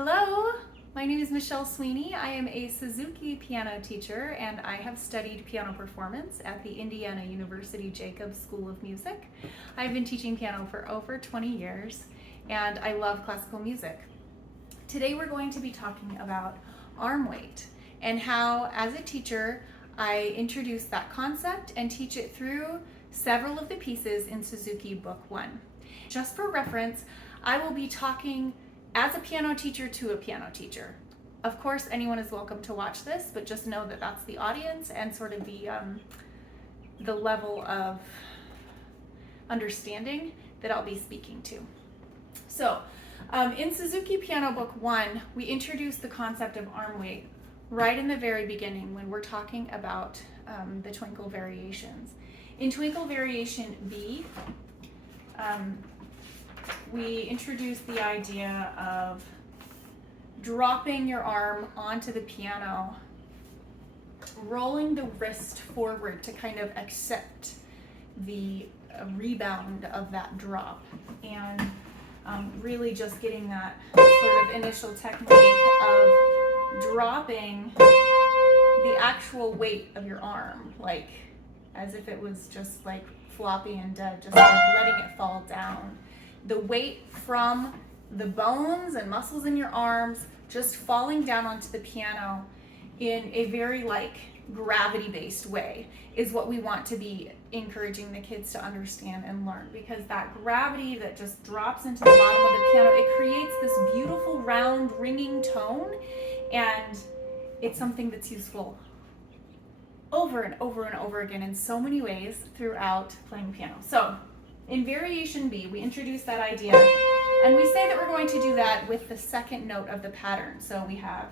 Hello, my name is Michelle Sweeney. I am a Suzuki piano teacher and I have studied piano performance at the Indiana University Jacobs School of Music. I've been teaching piano for over 20 years and I love classical music. Today we're going to be talking about arm weight and how, as a teacher, I introduce that concept and teach it through several of the pieces in Suzuki Book 1. Just for reference, I will be talking as a piano teacher to a piano teacher. Of course, anyone is welcome to watch this, but just know that that's the audience and sort of the level of understanding that I'll be speaking to. So, in Suzuki Piano Book 1, we introduce the concept of arm weight right in the very beginning when we're talking about the Twinkle variations. In Twinkle Variation B, we introduce the idea of dropping your arm onto the piano, rolling the wrist forward to kind of accept the rebound of that drop, and really just getting that sort of initial technique of dropping the actual weight of your arm, like as if it was just like floppy and dead, just like letting it fall down. The weight from the bones and muscles in your arms just falling down onto the piano in a very like gravity-based way is what we want to be encouraging the kids to understand and learn, because that gravity that just drops into the bottom of the piano, it creates this beautiful round ringing tone, and it's something that's useful over and over and over again in so many ways throughout playing piano. So in Variation B, we introduce that idea, and we say that we're going to do that with the second note of the pattern. So we have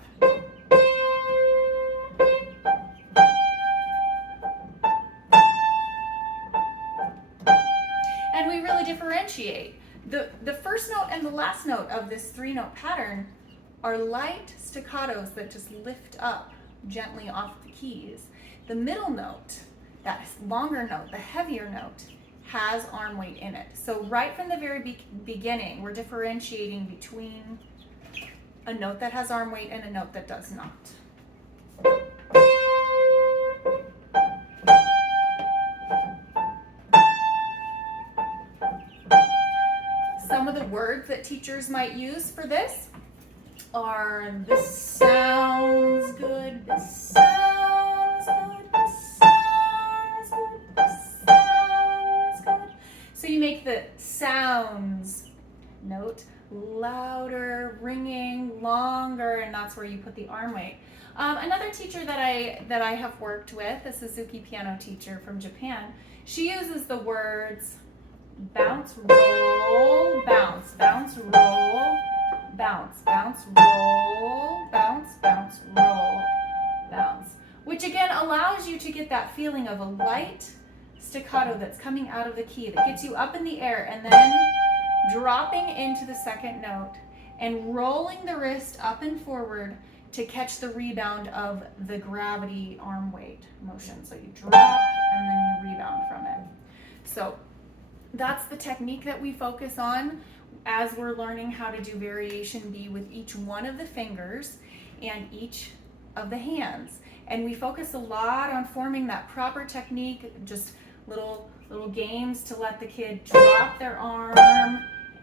and we really differentiate. The first note and the last note of this three-note pattern are light staccatos that just lift up gently off the keys. The middle note, that longer note, the heavier note, has arm weight in it. So right from the very beginning, we're differentiating between a note that has arm weight and a note that does not. Some of the words that teachers might use for this are "this sounds good," "this sounds good," "this sounds good," "this sounds good." So you make the sounds note louder, ringing, longer, and that's where you put the arm weight. Another teacher that I have worked with, a Suzuki piano teacher from Japan, she uses the words bounce, roll, bounce, bounce, roll, bounce, bounce, roll, bounce, bounce, roll, bounce, which again allows you to get that feeling of a light staccato that's coming out of the key that gets you up in the air and then dropping into the second note and rolling the wrist up and forward to catch the rebound of the gravity arm weight motion. So you drop and then you rebound from it. So that's the technique that we focus on as we're learning how to do Variation B with each one of the fingers and each of the hands. And we focus a lot on forming that proper technique, just little games to let the kid drop their arm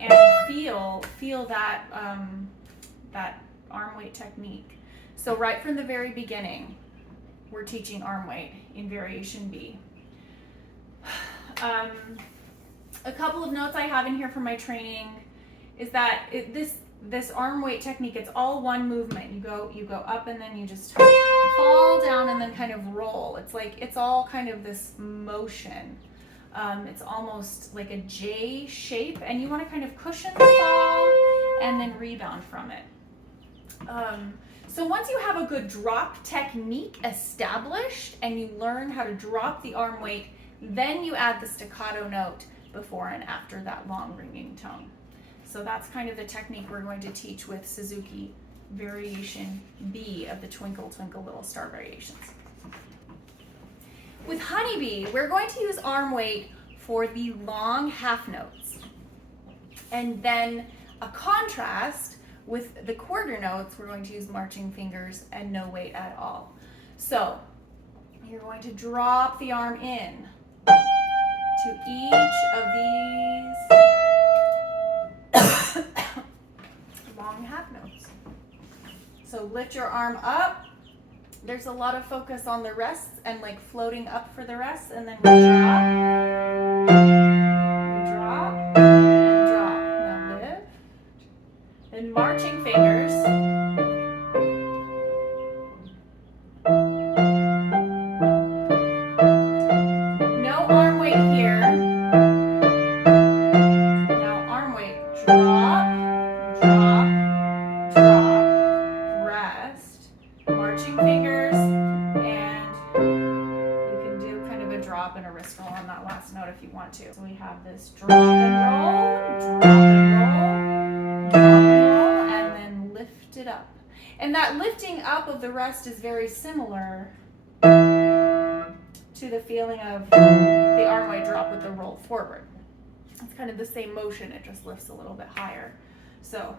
and feel that that arm weight technique. So right from the very beginning, we're teaching arm weight in Variation B. A couple of notes I have in here from my training is that this arm weight technique, it's all one movement. You go up and then you just fall down and then kind of roll. It's like it's all kind of this motion. It's almost like a J shape, and you want to kind of cushion the fall and then rebound from it. So once you have a good drop technique established and you learn how to drop the arm weight, then you add the staccato note before and after that long ringing tone. So that's kind of the technique we're going to teach with Suzuki Variation B of the Twinkle, Twinkle, Little Star variations. With Honeybee, we're going to use arm weight for the long half notes. And then a contrast With the quarter notes, we're going to use marching fingers and no weight at all. So you're going to drop the arm in to each of these long half notes. So lift your arm up. There's a lot of focus on the rests and like floating up for the rests, and then we drop, and drop. Now lift. Then marching fingers. No arm weight here. Now arm weight. Drop, drop, drop, rest. Marching fingers, and you can do kind of a drop and a wrist roll on that last note if you want to. So we have this drop and roll, drop and roll, drop and roll, and then lift it up. And that lifting up of the rest is very similar to the feeling of the arm weight drop with the roll forward. It's kind of the same motion, it just lifts a little bit higher. So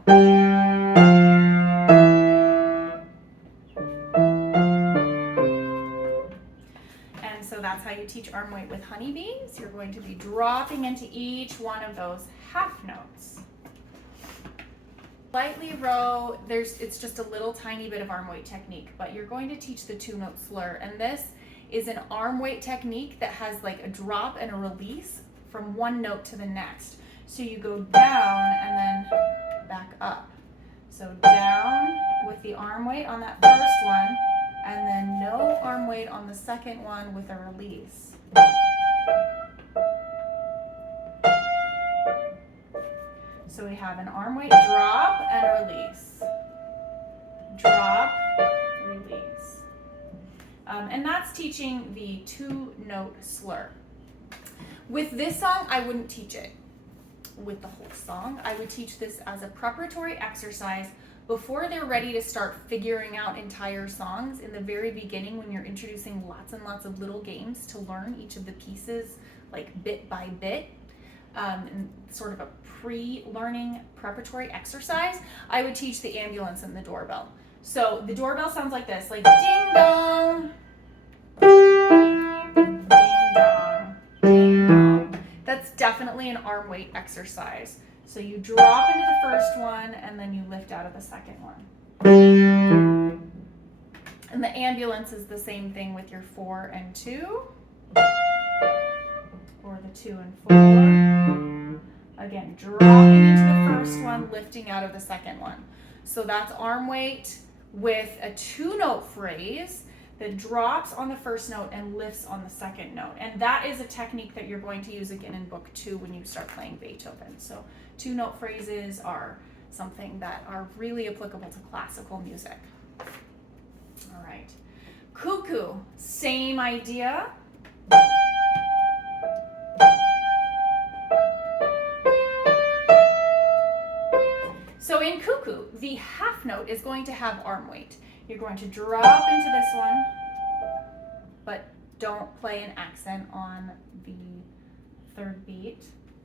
that's how you teach arm weight with honeybees. You're going to be dropping into each one of those half notes. Lightly row, it's just a little tiny bit of arm weight technique, but you're going to teach the 2-note slur, and this is an arm weight technique that has like a drop and a release from one note to the next. So you go down and then back up. So down with the arm weight on that first one, and then no arm weight on the second one with a release. So we have an arm weight drop and a release. Drop, release. And that's teaching the 2-note slur. With this song, I wouldn't teach it with the whole song. I would teach this as a preparatory exercise before they're ready to start figuring out entire songs. In the very beginning, when you're introducing lots and lots of little games to learn each of the pieces like bit by bit, and sort of a pre-learning preparatory exercise, I would teach the ambulance and the doorbell. So the doorbell sounds like this, like ding dong, ding dong, ding dong. That's definitely an arm weight exercise. So you drop into the first one and then you lift out of the second one. And the ambulance is the same thing with your 4 and 2. Or the 2 and 4. Again, dropping into the first one, lifting out of the second one. So that's arm weight with a 2-note phrase that drops on the first note and lifts on the second note. And that is a technique that you're going to use again in book 2 when you start playing Beethoven. So 2-note phrases are something that are really applicable to classical music. All right. Cuckoo, same idea. So in Cuckoo, the half note is going to have arm weight. You're going to drop into this one, but don't play an accent on the third beat.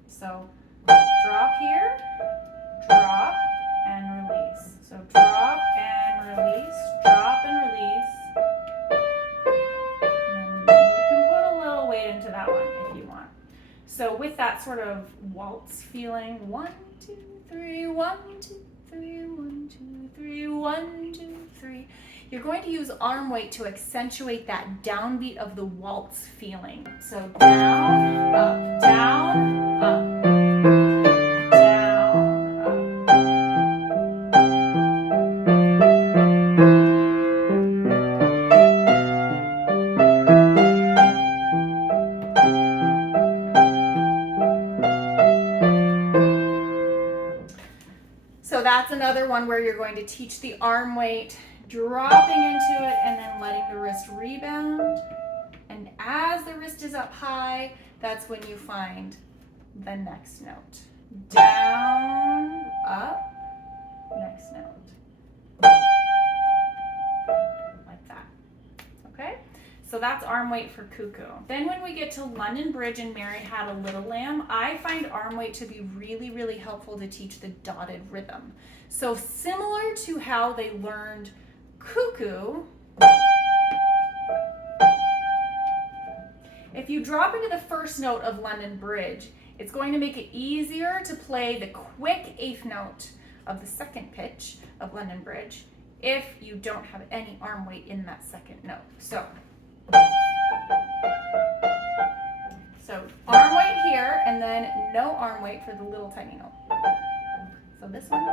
So drop here, drop and release. So drop and release, drop and release. And then you can put a little weight into that one if you want. So with that sort of waltz feeling, 1, 2, 3, 1, 2, 3, 1, 2, 3, 1, 2, 3. You're going to use arm weight to accentuate that downbeat of the waltz feeling. So down, up, down, up, down, up. So that's another one where you're going to teach the arm weight, dropping into it and then letting the wrist rebound. And as the wrist is up high, that's when you find the next note. Down, up, next note. Like that. Okay? So that's arm weight for Cuckoo. Then when we get to London Bridge and Mary Had a Little Lamb, I find arm weight to be really, really helpful to teach the dotted rhythm. So similar to how they learned Cuckoo, if you drop into the first note of London Bridge, it's going to make it easier to play the quick eighth note of the second pitch of London Bridge if you don't have any arm weight in that second note. So arm weight here, and then no arm weight for the little tiny note. So this one,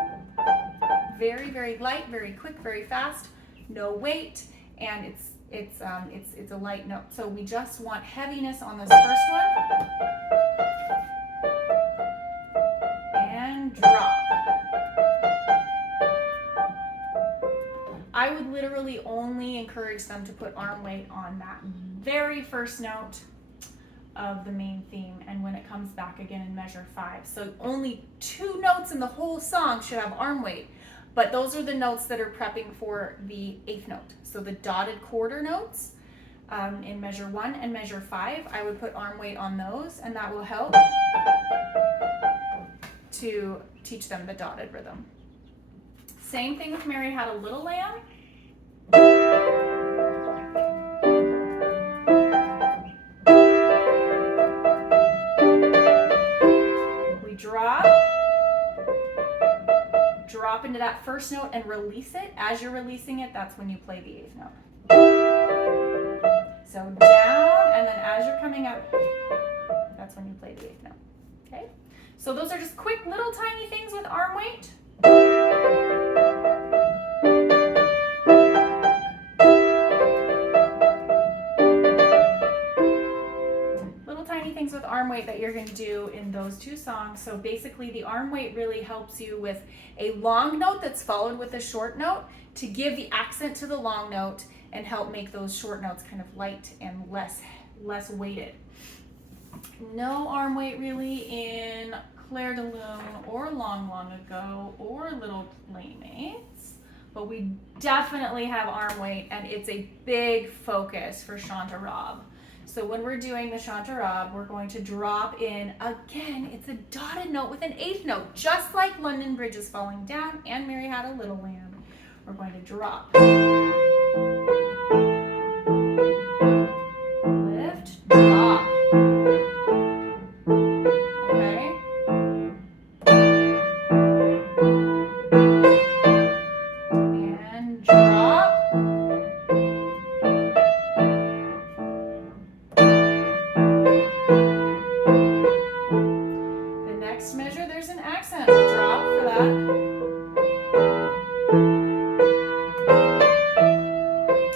very, very light, very quick, very fast, no weight, and it's a light note. So we just want heaviness on this first one, and drop. I would literally only encourage them to put arm weight on that very first note of the main theme, and when it comes back again in measure 5. So only 2 notes in the whole song should have arm weight, but those are the notes that are prepping for the 8th note. So the dotted quarter notes in measure 1 and measure 5, I would put arm weight on those, and that will help to teach them the dotted rhythm. Same thing with Mary Had a Little Lamb. Drop into that first note and release it. As you're releasing it, that's when you play the 8th note. So down, and then as you're coming up, that's when you play the 8th note. Okay? So those are just quick little tiny things with arm weight. Little tiny things with arm weight that you're going to do in those 2 songs. So basically the arm weight really helps you with a long note that's followed with a short note to give the accent to the long note and help make those short notes kind of light and less weighted. No arm weight really in Claire de Lune or Long Long Ago or Little Playmates, but we definitely have arm weight, and it's a big focus for Chant Arabe. So when we're doing the Chant Arabe, we're going to drop in, again, it's a dotted note with an 8th note, just like London Bridge is falling down and Mary Had a Little Lamb. We're going to drop. Lift, drop. Okay. And drop. Measure, there's an accent drop for that.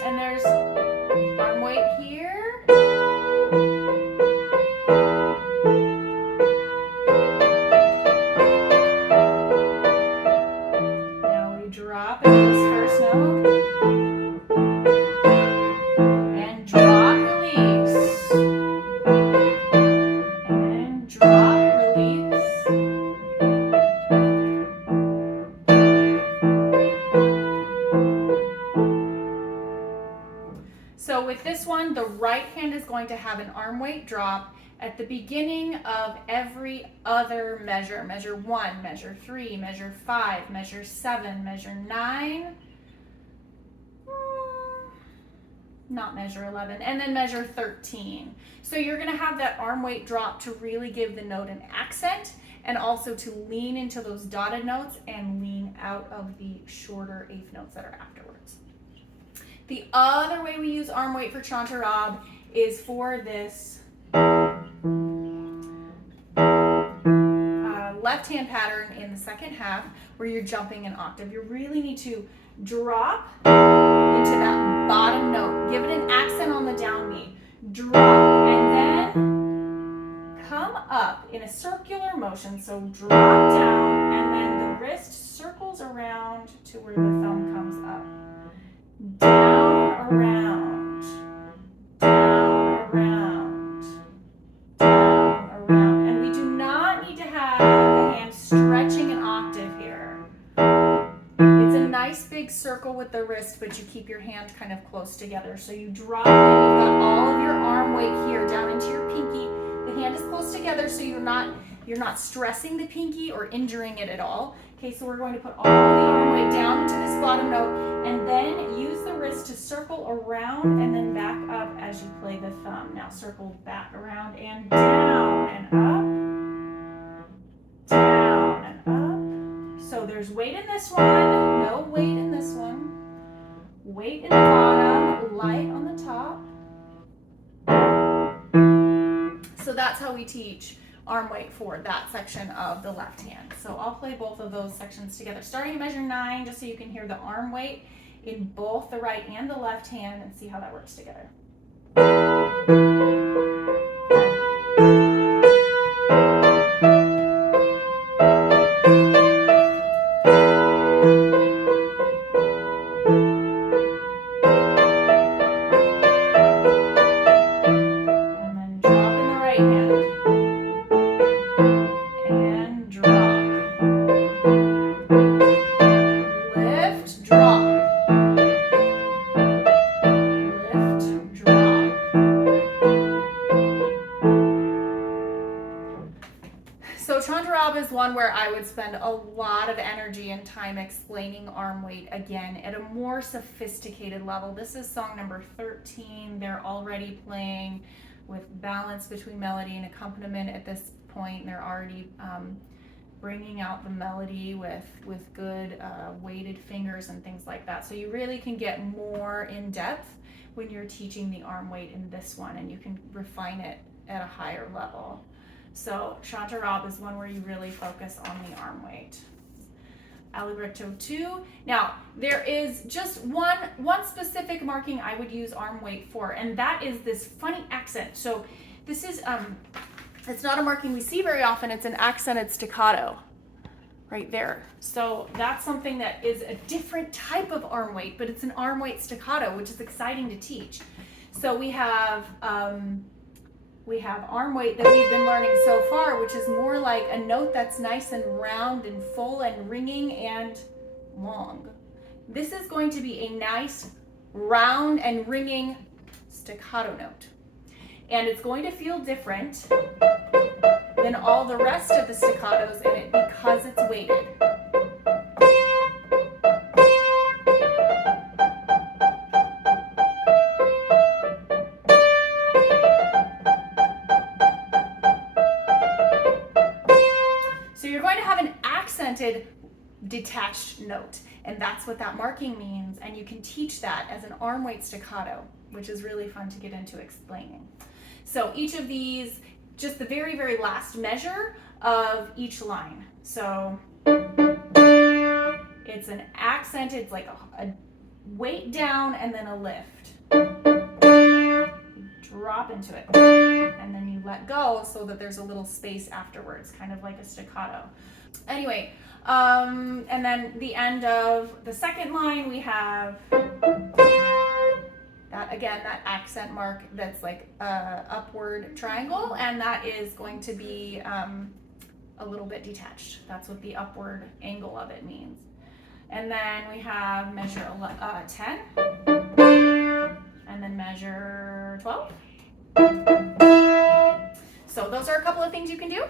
And there's arm weight here. Now we drop into this first note. And drop, release. And drop, release. So with this one, the right hand is going to have an arm weight drop at the beginning of every other measure. Measure 1, measure 3, measure 5, measure 7, measure 9, not measure 11, and then measure 13. So you're going to have that arm weight drop to really give the note an accent, and also to lean into those dotted notes and lean out of the shorter 8th notes that are afterwards. The other way we use arm weight for Chant Arabe is for this left-hand pattern in the second half where you're jumping an octave. You really need to drop into that bottom note. Give it an accent on the downbeat. Drop, and then come up in a circular motion. So drop down, and then the wrist circles around to where the thumb comes up. Down, around, down, around, down, around. And we do not need to have the hand stretching an octave here. It's a nice big circle with the wrist, but you keep your hand kind of close together. So you drop in, you've got all of your arm weight here down into your pinky. The hand is close together so you're not stressing the pinky or injuring it at all. Okay, so we're going to put all the arm weight down into this bottom note and then use the wrist to circle around and then back up as you play the thumb. Now circle back around and down and up, down and up. So there's weight in this one, no weight in this one. Weight in the bottom, light on the top. So that's how we teach arm weight for that section of the left hand. So I'll play both of those sections together, starting at measure 9, just so you can hear the arm weight in both the right and the left hand and see how that works together. So Chant Arabe is one where I would spend a lot of energy and time explaining arm weight again at a more sophisticated level. This is song number 13. They're already playing with balance between melody and accompaniment at this point. They're already bringing out the melody with good weighted fingers and things like that. So you really can get more in depth when you're teaching the arm weight in this one, and you can refine it at a higher level. So Chant Arabe is one where you really focus on the arm weight. Allegretto 2. Now, there is just one specific marking I would use arm weight for, and that is this funny accent. So this is, it's not a marking we see very often, it's an accented staccato right there. So that's something that is a different type of arm weight, but it's an arm weight staccato, which is exciting to teach. So we have arm weight that we've been learning so far, which is more like a note that's nice and round and full and ringing and long. This is going to be a nice round and ringing staccato note. And it's going to feel different than all the rest of the staccatos in it because it's weighted. So you're going to have an accented detached note, and that's what that marking means, and you can teach that as an arm weight staccato, which is really fun to get into explaining. So each of these, just the very, very last measure of each line. So it's an accent, it's like a weight down and then a lift. You drop into it and then you let go so that there's a little space afterwards, kind of like a staccato. Anyway, and then the end of the second line, we have that, again, that accent mark that's like a upward triangle, and that is going to be a little bit detached. That's what the upward angle of it means. And then we have measure 10, and then measure 12. So those are a couple of things you can do.